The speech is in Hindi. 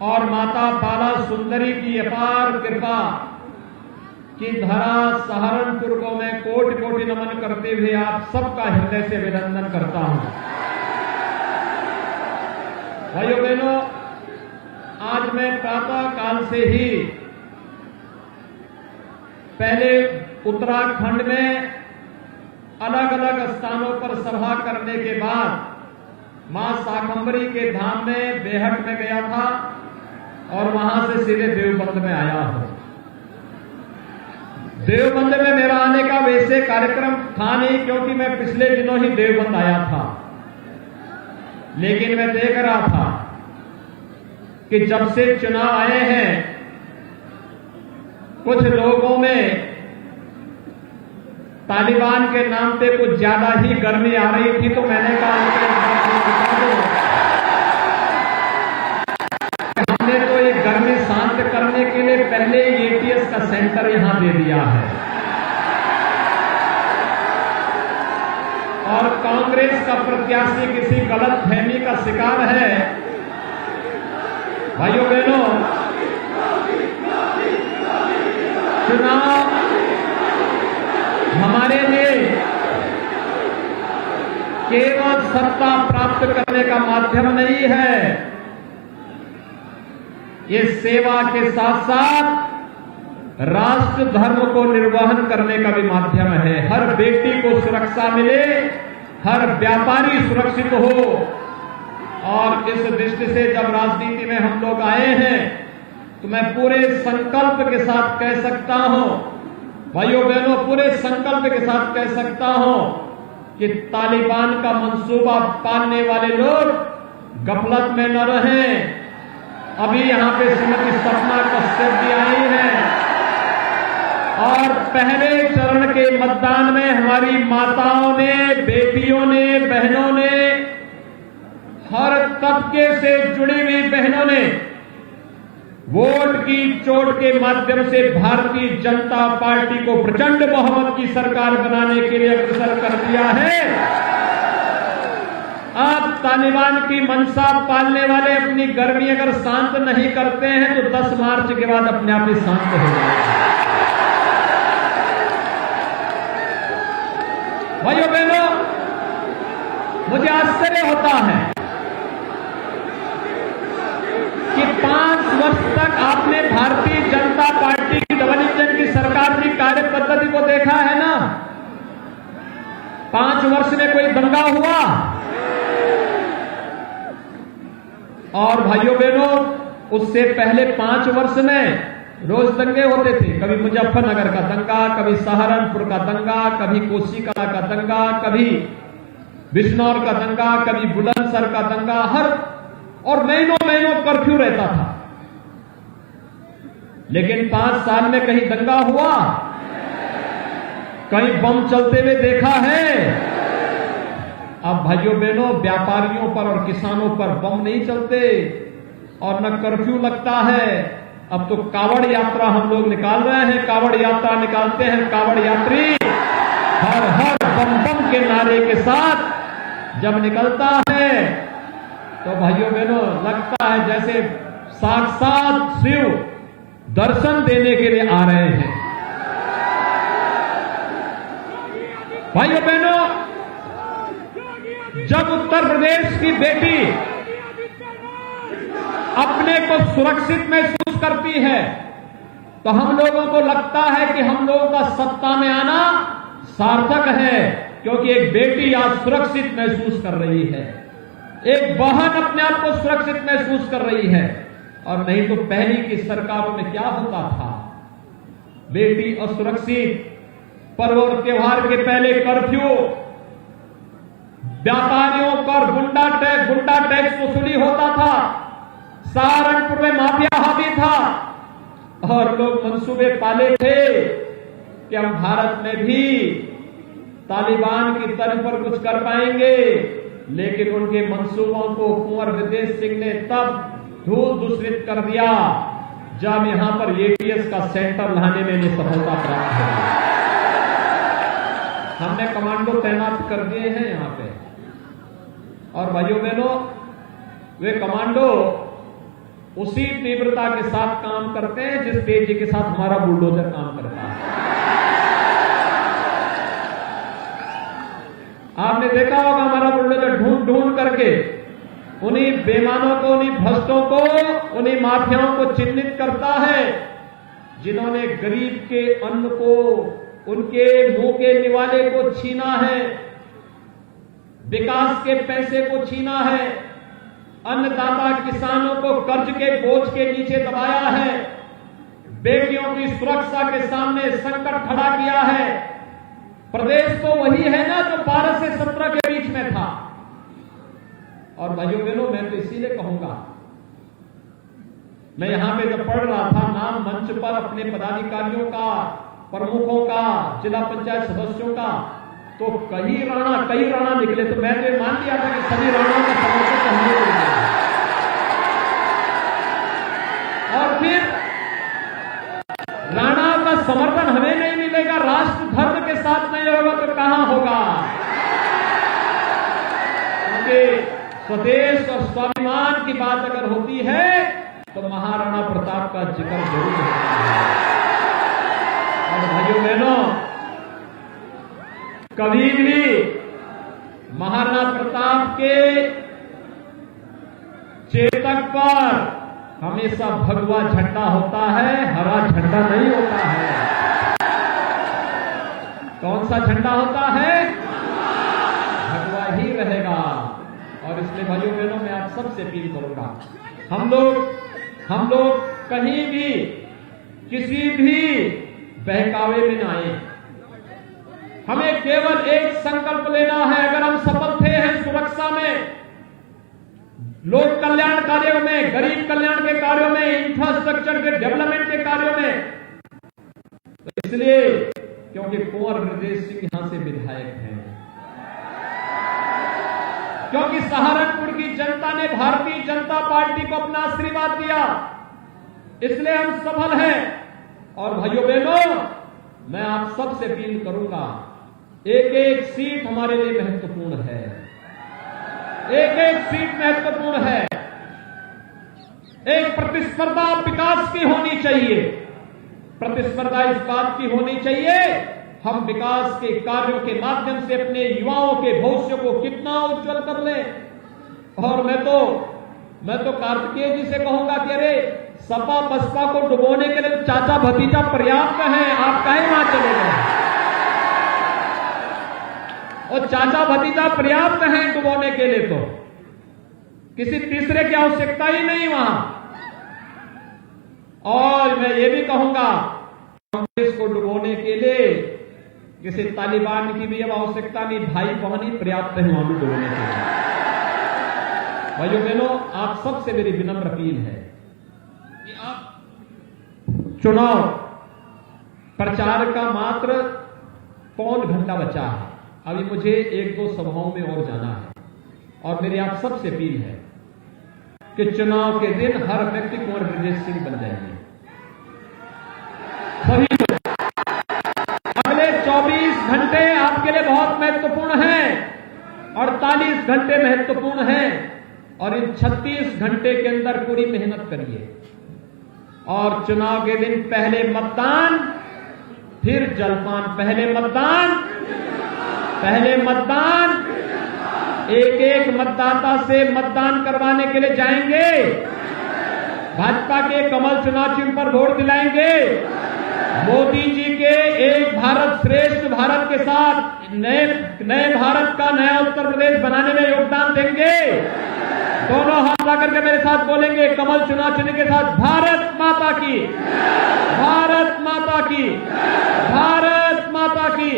और माता बाला सुंदरी की अपार कृपा की धरा सहारनपुर को मैं कोटि कोटि नमन करते हुए आप सबका हृदय से अभिनंदन करता हूं। भाइयों बहनों, आज मैं प्रातः काल से ही पहले उत्तराखंड में अलग अलग स्थानों पर सभा करने के बाद मां शाकंभरी के धाम में बेहट में गया था और वहां से सीधे देवबंद में आया हूं। देवबंद में मेरा आने का वैसे कार्यक्रम था नहीं, क्योंकि मैं पिछले दिनों ही देवबंद आया था। लेकिन मैं देख रहा था कि जब से चुनाव आए हैं कुछ लोगों में तालिबान के नाम पे कुछ ज्यादा ही गर्मी आ रही थी, तो मैंने कहा हमने तो ये गर्मी शांत करने के लिए पहले एटीएस का सेंटर यहां दे दिया है। और कांग्रेस का प्रत्याशी किसी गलत फहमी का शिकार है। भाइयों बहनों, चुनाव हमारे लिए केवल सत्ता प्राप्त करने का माध्यम नहीं है, ये सेवा के साथ साथ राष्ट्र धर्म को निर्वहन करने का भी माध्यम है। हर बेटी को सुरक्षा मिले, हर व्यापारी सुरक्षित हो। और इस दृष्टि से जब राजनीति में हम लोग आए हैं तो मैं पूरे संकल्प के साथ कह सकता हूं, भाइयों बहनों, पूरे संकल्प के साथ कह सकता हूं कि तालिबान का मंसूबा पालने वाले लोग गफलत में न रहें। अभी यहां पे श्रीमती सपना कश्यप भी आई हैं और पहले चरण के मतदान में हमारी माताओं ने, बेटियों ने, बहनों ने, हर तबके से जुड़ी हुई बहनों ने वोट की चोट के माध्यम से भारतीय जनता पार्टी को प्रचंड बहुमत की सरकार बनाने के लिए अग्रसर कर दिया है। अब तालिबान की मंशा पालने वाले अपनी गर्मी अगर शांत नहीं करते हैं तो 10 मार्च के बाद अपने आप ही शांत हो जाएगा। भाइयों बहनों, मुझे आश्चर्य होता है कि 5 वर्ष तक आपने भारतीय जनता पार्टी की डबल इंजन की सरकार की कार्य पद्धति को देखा है ना। 5 वर्ष में कोई दंगा हुआ? और भाइयों बहनों, उससे पहले 5 वर्ष में रोज दंगे होते थे। कभी मुजफ्फरनगर का दंगा, कभी सहारनपुर का दंगा, कभी कोसीका का दंगा, कभी बिजनौर का दंगा, कभी बुलंदशहर का दंगा, और महीनों महीनों कर्फ्यू रहता था। लेकिन 5 साल में कहीं दंगा हुआ? कहीं बम चलते हुए देखा है? अब भाइयों बहनों, व्यापारियों पर और किसानों पर बम नहीं चलते और न कर्फ्यू लगता है। अब तो कावड़ यात्रा हम लोग निकाल रहे हैं, कावड़ यात्रा निकालते हैं। कावड़ यात्री हर हर बम बम के नारे के साथ जब निकलता है तो भाइयों बहनों, लगता है जैसे साक्षात शिव दर्शन देने के लिए आ रहे हैं। भाइयों बहनों, जब उत्तर प्रदेश की बेटी अपने को सुरक्षित महसूस करती है तो हम लोगों को लगता है कि हम लोगों का सत्ता में आना सार्थक है, क्योंकि एक बेटी आज सुरक्षित महसूस कर रही है, एक बहन अपने आप को सुरक्षित महसूस कर रही है। और नहीं तो पहली की सरकारों में क्या होता था? बेटी असुरक्षित, पर्व और त्योहार के पहले कर्फ्यू, व्यापारियों पर गुंडा टैक्स वसूली होता था, सहारनपुर में माफिया हावी था और लोग मंसूबे पाले थे कि हम भारत में भी तालिबान की तर्ज पर कुछ कर पाएंगे। लेकिन उनके मंसूबों को कुंवर विदेश सिंह ने तब धूल दूषित कर दिया जब यहां पर एटीएस का सेंटर लाने में इन्हें सफलता प्राप्त हुई। हमने कमांडो तैनात कर दिए हैं यहां पे, और भाइयों बहनों, वे कमांडो उसी तीव्रता के साथ काम करते हैं जिस तेजी के साथ हमारा बुलडोजर काम करता है। आपने देखा होगा हमारा बुलडोजर ढूंढ ढूंढ करके उन्हीं बेईमानों को, उन्हीं भ्रष्टों को, उन्हीं माफियाओं को चिन्हित करता है जिन्होंने गरीब के अन्न को, उनके मुंह के निवाले को छीना है, विकास के पैसे को छीना है, अन्नदाता किसानों को कर्ज के बोझ के नीचे दबाया है, बेटियों की सुरक्षा के सामने संकट खड़ा किया है। प्रदेश तो वही है ना जो 12 से 17 के बीच में था। और भाइयों बहनों, मैं तो इसीलिए कहूंगा, मैं यहां पे जब पढ़ रहा था नाम मंच पर अपने पदाधिकारियों का, प्रमुखों का, जिला पंचायत सदस्यों का, तो कई राणा निकले। तो मैंने मान लिया था कि सभी राणाओं का समर्थन हमने किया। और फिर राणा का समर्थन हमें नहीं मिलेगा, राष्ट्र धर्म के साथ नहीं होगा तो कहां होगा? क्योंकि स्वदेश और स्वाभिमान की बात अगर होती है तो महाराणा प्रताप का जिक्र जरूर होता है। और भाइयों बहनों, कभी भी महाराणा प्रताप के चेतक पर हमेशा भगवा झंडा होता है, हरा झंडा नहीं होता है। कौन सा झंडा होता है? भगवा ही रहेगा। और इसलिए भाइयों बहनों, मैं आप सबसे अपील करूंगा, हम लोग कहीं भी किसी भी बहकावे में ना आए। हमें केवल एक संकल्प लेना है। अगर हम सफल थे हैं सुरक्षा में, लोक कल्याण कार्यों में, गरीब कल्याण के कार्यों में, इंफ्रास्ट्रक्चर के डेवलपमेंट के कार्यों में, तो इसलिए क्योंकि कुंवर ब्रजेश सिंह यहां से विधायक हैं, क्योंकि सहारनपुर की जनता ने भारतीय जनता पार्टी को अपना आशीर्वाद दिया, इसलिए हम सफल हैं। और भाइयों बहनों, मैं आप सबसे अपील करूंगा, एक एक सीट हमारे लिए महत्वपूर्ण है, एक एक सीट महत्वपूर्ण है। एक प्रतिस्पर्धा विकास की होनी चाहिए। प्रतिस्पर्धा इस बात की होनी चाहिए हम विकास के कार्यों के माध्यम से अपने युवाओं के भविष्य को कितना उज्जवल कर लें। और मैं तो कार्तिकेय जी से कहूंगा कि अरे सपा बसपा को डुबोने के लिए चाचा भतीजा पर्याप्त है, आप काहे वहां चले गए? और चाचा भतीजा पर्याप्त हैं डुबोने के लिए, तो किसी तीसरे की आवश्यकता ही नहीं वहां। और मैं ये भी कहूंगा, कांग्रेस को डुबोने के लिए किसी तालिबान की भी अब आवश्यकता नहीं, भाई बहन ही पर्याप्त है वहां भी डुबोने के लिए। भाइयों बहनों, आप सबसे मेरी विनम्र अपील है कि आप चुनाव प्रचार का मात्र पौन घंटा बचा है, अभी मुझे 1-2 सभाओं में और जाना है। और मेरी आप सबसे अपील है कि चुनाव के दिन हर व्यक्ति कुंवर ब्रजेश सिंह बन जाएंगे, सभी लोग। अगले 24 घंटे आपके लिए बहुत महत्वपूर्ण हैं, 48 घंटे महत्वपूर्ण हैं, और इन 36 घंटे के अंदर पूरी मेहनत करिए। और चुनाव के दिन पहले मतदान, फिर जलपान। पहले मतदान, एक एक मतदाता से मतदान करवाने के लिए जाएंगे, भाजपा के कमल चुनाव चिन्ह पर वोट दिलाएंगे, मोदी जी के एक भारत श्रेष्ठ भारत के साथ नए भारत का नया उत्तर प्रदेश बनाने में योगदान देंगे। दोनों हाथ लाकर के मेरे साथ बोलेंगे कमल चुनाव चिन्ह के साथ, भारत माता की, भारत माता की, भारत माता की।